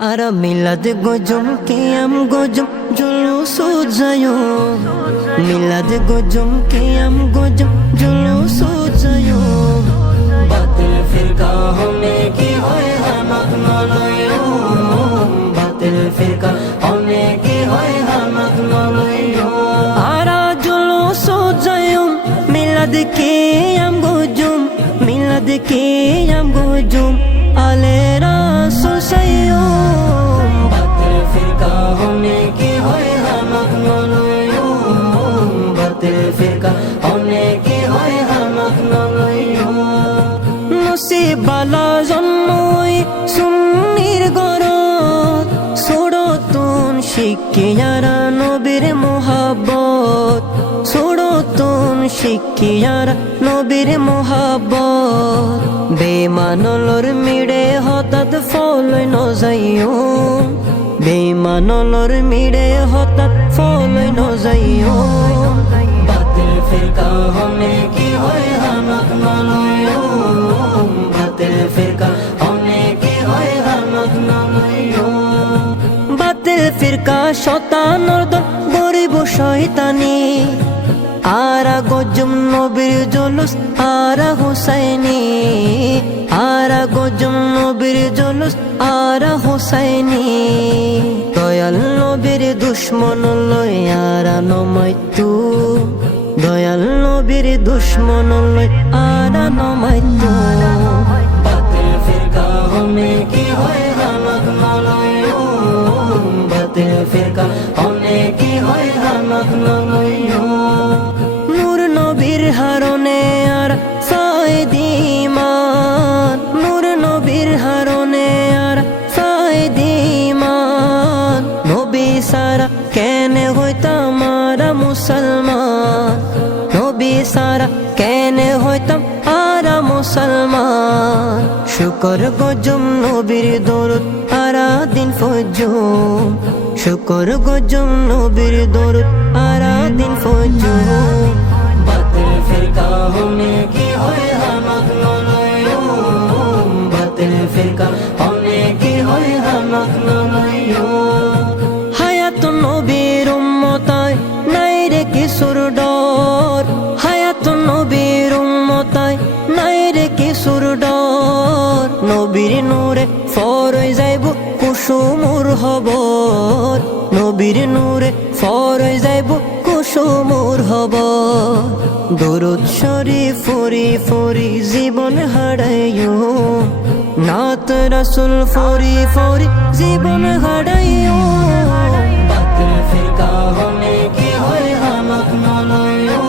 আরা মিলাদ গজম কিয়াম গজম জুলুস উজায়ো মিলাদ গজম কিয়াম গজম জুলুস উজায়ো বাতিল ফিরকা হলে কি হয় হামাক নলয়ো বাতিল ফিরকা হলে কি হয় হামাক নলয়ো আরা জুলুস উজায়ো মিলাদ কিয়াম গজম মিলাদ কিয়াম গজম আলে রাসূল সাইয়্যুম বাতিল ফিরকা হলে কি হয় হামাক নলয়ো বাতিল ফিরকা হলে কি হয় হামাক নলয়ো নসিবালা জন্মই সুন্নির গরত ছোড়তুন শিখিয়ারা নবীর মোহাব্বত ছোড়তুন শিখিয়ারা নবীর মোহাব্বত বেমানলর মিড়ে হঠাৎ ফলই নজাইও বেমানলর মিড়ে হঠাৎ ফলই নজাইও বাতিল ফিরকা হলে কি হয় হামাক নলয়ো বাতিল ফিরকা হলে কি হয় হামাক নলয়ো বাতিল ফিরকা শয়তানের দল গরিব শয়তানি আরা গজম নবীর জুলুস আরা হুসাইনি আরা গজম নবীর জুলুস আরা হুসাইনি দয়াল নবীর দুশ্মন লই আরা নমাইতু দয়াল নবীর দুশ্মন লই আরা নমাইতু বাতিল ফিরকা হলে কি হয় হামাক নলয়ো বাতিল ফিরকা হলে কি হয় হামাক নলয়ো নূর নবীর হারনে আর ফায়দিমান নূর নবীর হারনে আর ফায়দিমান নবী সারা কেনে হইতাম আরা মুসলমান নবী সারা কেনে হইতাম আরা মুসলমান শুকর গজম নবীর দরুদ আরা দিন ফজম শুকর গজম নবীর দরুদ আরা দিন ফজম বাতিল ফিরকা হলে কি হয় হামাক নলয়ো বাতিল ফিরকা হলে কি হয় হামাক নলয়ো হায়াত নবীর উম্মতায় নাই রে কিশোর ডর হায়াত নবীর উম্মতায় নাই রে কিশোর ডর নবীর নূরে ফরই যাইব কুসুমুর হবর নবীর নূরে ফরই যাইব কুসুমুর হবর দরুদ শরীফ ফরি ফরি জীবন হারাইও নাত রাসূল ফরি ফরি জীবন হারাইও বাতিল ফিরকা হলে কি হয় হামাক নলয়ো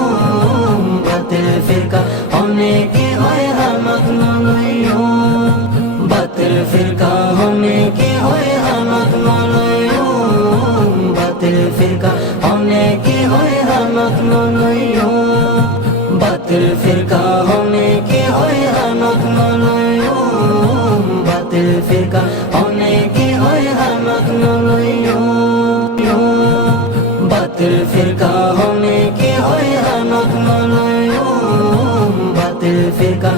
বাতিল ফিরকা হলে কি হয় হামাক নলয়ো বাতিল ফিরকা হলে কি হয় হামাক নলয়ো বাতিল ফিরকা হলে কি হয় হামাক নলয়ো বাতিল ফিরকা হলে কি হয় হামাক নলয়ো বাতিল ফিরকা হলে কি হয় হামাক নলয়ো বাতিল ফিরকা হলে কি হয় হামাক নলয়ো বাতিল ফিরকা